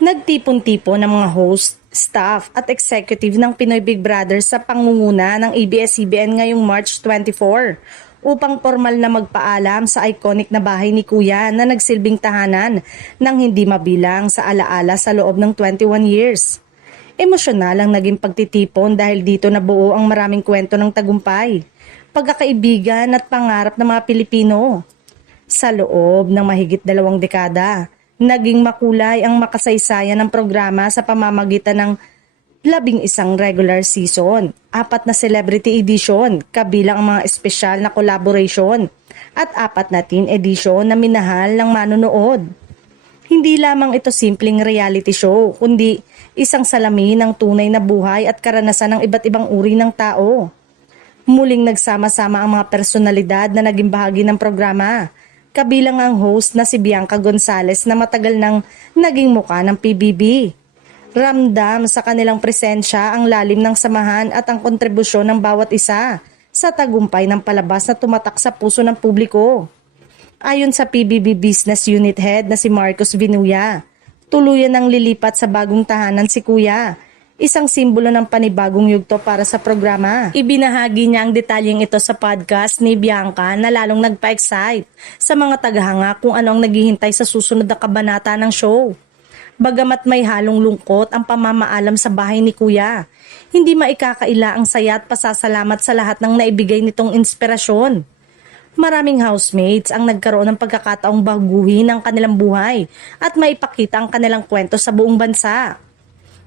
Nagtipon-tipon ng mga host, staff at executive ng Pinoy Big Brother sa pangunguna ng ABS-CBN ngayong March 24 upang formal na magpaalam sa iconic na bahay ni Kuya na nagsilbing tahanan ng hindi mabilang sa alaala sa loob ng 21 years. Emosyonal ang naging pagtitipon dahil dito nabuo ang maraming kwento ng tagumpay, pagkakaibigan at pangarap ng mga Pilipino. Sa loob ng mahigit 2 dekada, naging makulay ang makasaysayan ng programa sa pamamagitan ng 11 regular season, 4 na celebrity edition, kabilang ang mga espesyal na collaboration, at 4 na teen edition na minahal ng manonood. Hindi lamang ito simpleng reality show, kundi isang salamin ng tunay na buhay at karanasan ng iba't ibang uri ng tao. Muling nagsama-sama ang mga personalidad na naging bahagi ng programa, kabilang ang host na si Bianca Gonzalez na matagal nang naging muka ng PBB. Ramdam sa kanilang presensya ang lalim ng samahan at ang kontribusyon ng bawat isa sa tagumpay ng palabas na tumatak sa puso ng publiko. Ayon sa PBB Business Unit Head na si Marcos Vinuya, tuluyan ang lilipat sa bagong tahanan si Kuya, isang simbolo ng panibagong yugto para sa programa. Ibinahagi niya ang detalyeng ito sa podcast ni Bianca na lalong nagpa-excite sa mga tagahanga kung ano ang naghihintay sa susunod na kabanata ng show. Bagamat may halong lungkot ang pamamaalam sa bahay ni Kuya, hindi maikakaila ang saya at pasasalamat sa lahat ng naibigay nitong inspirasyon. Maraming housemates ang nagkaroon ng pagkakataong baguhin ang kanilang buhay at maipakita ang kanilang kwento sa buong bansa.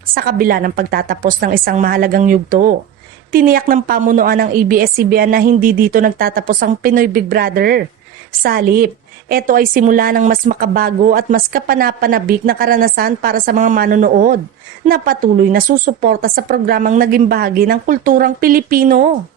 Sa kabila ng pagtatapos ng isang mahalagang yugto, tiniyak ng pamunuan ng ABS-CBN na hindi dito nagtatapos ang Pinoy Big Brother. Sa halip, ito ay simula ng mas makabago at mas kapanapanabik na karanasan para sa mga manonood na patuloy na susuporta sa programang naging bahagi ng kulturang Pilipino.